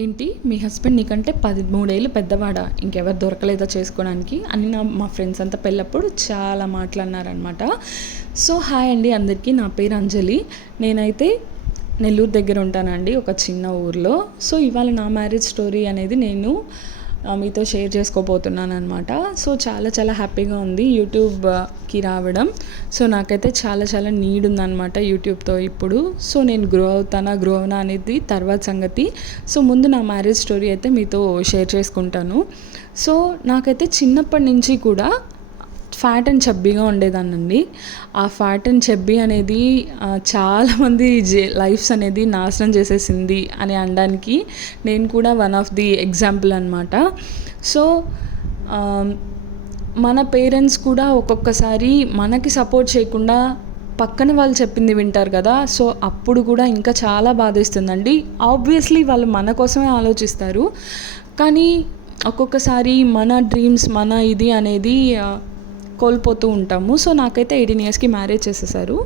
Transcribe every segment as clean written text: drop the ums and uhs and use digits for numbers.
ఏంటి మీ హస్బెండ్ నీకంటే 13 ఏళ్ళు పెద్దవాడా, ఇంకెవరు దొరకలేదా చేసుకోవడానికి అని మా ఫ్రెండ్స్ అంతా పెళ్ళప్పుడు చాలా మాటలన్నారనమాట. సో హాయ్ అండి అందరికీ, నా పేరు అంజలి. నేనైతే నెల్లూరు దగ్గర ఉంటానండి, ఒక చిన్న ఊర్లో. సో ఇవాళ నా మ్యారేజ్ స్టోరీ అనేది నేను మీతో షేర్ చేసుకోబోతున్నాను అనమాట. సో చాలా చాలా హ్యాపీగా ఉంది యూట్యూబ్కి రావడం. సో నాకైతే చాలా చాలా నీడ్ ఉందన్నమాట యూట్యూబ్తో ఇప్పుడు. సో నేను గ్రో అవునా అనేది తర్వాత సంగతి. సో ముందు నా మ్యారేజ్ స్టోరీ అయితే మీతో షేర్ చేసుకుంటాను. సో నాకైతే చిన్నప్పటి నుంచి కూడా ఫ్యాట్ అండ్ చబ్బీగా ఉండేదాన్నండి. ఆ ఫ్యాట్ అండ్ చబ్బీ అనేది చాలామంది లైఫ్స్ అనేది నాశనం చేసేసింది అని అనడానికి నేను కూడా వన్ ఆఫ్ ది ఎగ్జాంపుల్ అనమాట. సో మన పేరెంట్స్ కూడా ఒక్కొక్కసారి మనకి సపోర్ట్ చేయకుండా పక్కన వాళ్ళు చెప్పింది వింటారు కదా. సో అప్పుడు కూడా ఇంకా చాలా బాధేస్తుందండి. ఆబ్వియస్లీ వాళ్ళు మన కోసమే ఆలోచిస్తారు, కానీ ఒక్కొక్కసారి మన డ్రీమ్స్ మన ఇది అనేది కోల్పోతూ ఉంటాము. సో నాకైతే 18 ఇయర్స్కి మ్యారేజ్ చేసేసారు.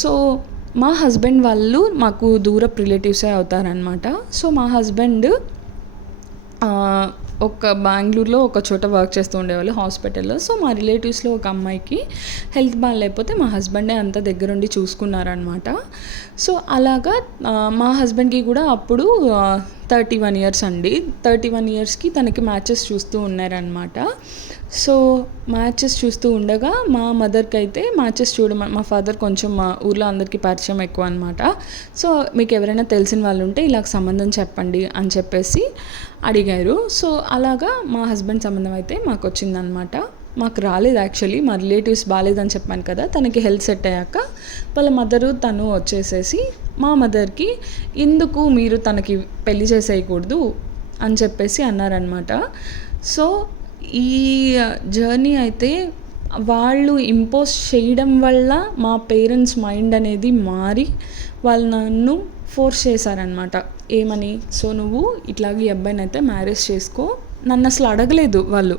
సో మా హస్బెండ్ వాళ్ళు మాకు దూరపు రిలేటివ్సే అవుతారనమాట. సో మా హస్బెండ్ ఒక బెంగళూరులో ఒక చోట వర్క్ చేస్తూ ఉండేవాళ్ళు హాస్పిటల్లో. సో మా రిలేటివ్స్లో ఒక అమ్మాయికి హెల్త్ బాగాలేకపోతే మా హస్బెండే అంతా దగ్గరుండి చూసుకున్నారనమాట. సో అలాగా మా హస్బెండ్కి కూడా అప్పుడు 31 ఇయర్స్ అండి. 31 ఇయర్స్కి తనకి మ్యాచెస్ చూస్తూ ఉన్నారనమాట. సో మ్యాచెస్ చూస్తూ ఉండగా మా మదర్కి అయితే మ్యాచెస్ మా ఫాదర్ కొంచెం మా ఊర్లో అందరికీ పరిచయం ఎక్కువ అనమాట. సో మీకు ఎవరైనా తెలిసిన వాళ్ళు ఉంటే ఇలా సంబంధం చెప్పండి అని చెప్పేసి అడిగారు. సో అలాగా మా హస్బెండ్ సంబంధం అయితే మాకు వచ్చిందనమాట. మాకు రాలేదు యాక్చువల్లీ, మా రిలేటివ్స్ బాగాలేదని చెప్పాను కదా. తనకి హెల్త్ సెట్ అయ్యాక వాళ్ళ మదరు తను వచ్చేసేసి మా మదర్కి ఎందుకు మీరు తనకి పెళ్లి చేసేయకూడదు అని చెప్పేసి అన్నారనమాట. సో ఈ జర్నీ అయితే వాళ్ళు ఇంపోజ్ చేయడం వల్ల మా పేరెంట్స్ మైండ్ అనేది మారి వాళ్ళు నన్ను ఫోర్స్ చేశారనమాట. ఏమని, సో నువ్వు ఇట్లాగే ఈ అబ్బాయిని అయితే మ్యారేజ్ చేసుకో. నన్ను అసలు అడగలేదు వాళ్ళు.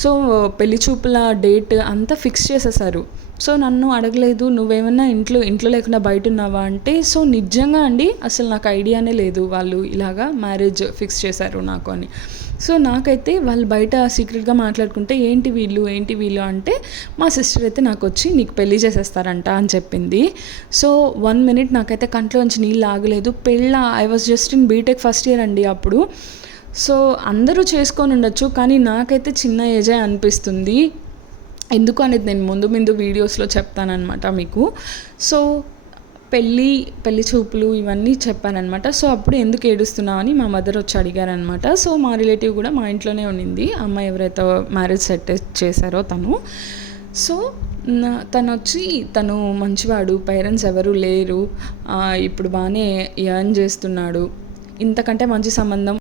సో పెళ్లి చూపుల డేట్ అంతా ఫిక్స్ చేసేసారు. సో నన్ను అడగలేదు, నువ్వేమన్నా ఇంట్లో లేకుండా బయట ఉన్నావా అంటే, సో నిజంగా అండి అసలు నాకు ఐడియానే లేదు వాళ్ళు ఇలాగా మ్యారేజ్ ఫిక్స్ చేశారు నాకు అని. సో నాకైతే వాళ్ళు బయట సీక్రెట్గా మాట్లాడుకుంటే ఏంటి వీళ్ళు అంటే, మా సిస్టర్ అయితే నాకు వచ్చి నీకు పెళ్లి చేసేస్తారంట అని చెప్పింది. సో 1 minute నాకైతే కంట్లోంచి నీళ్ళు ఆగలేదు. I was just in BTech first year అండి అప్పుడు. సో అందరూ చేసుకొని ఉండొచ్చు, కానీ నాకైతే చిన్న ఏజే అనిపిస్తుంది. ఎందుకు అనేది నేను ముందు వీడియోస్లో చెప్తానమాట మీకు. సో పెళ్లి చూపులు ఇవన్నీ చెప్పానమాట. సో అప్పుడు ఎందుకు ఏడుస్తున్నావు అని మా మదర్ వచ్చి అడిగారనమాట. సో మా రిలేటివ్ కూడా మా ఇంట్లోనే ఉండింది, అమ్మాయి ఎవరైతే మ్యారేజ్ సెట్ చేశారో తను. సో తను మంచివాడు, పేరెంట్స్ ఎవరు లేరు, ఇప్పుడు బాగానే ఎర్న్ చేస్తున్నాడు, ఇంతకంటే మంచి సంబంధం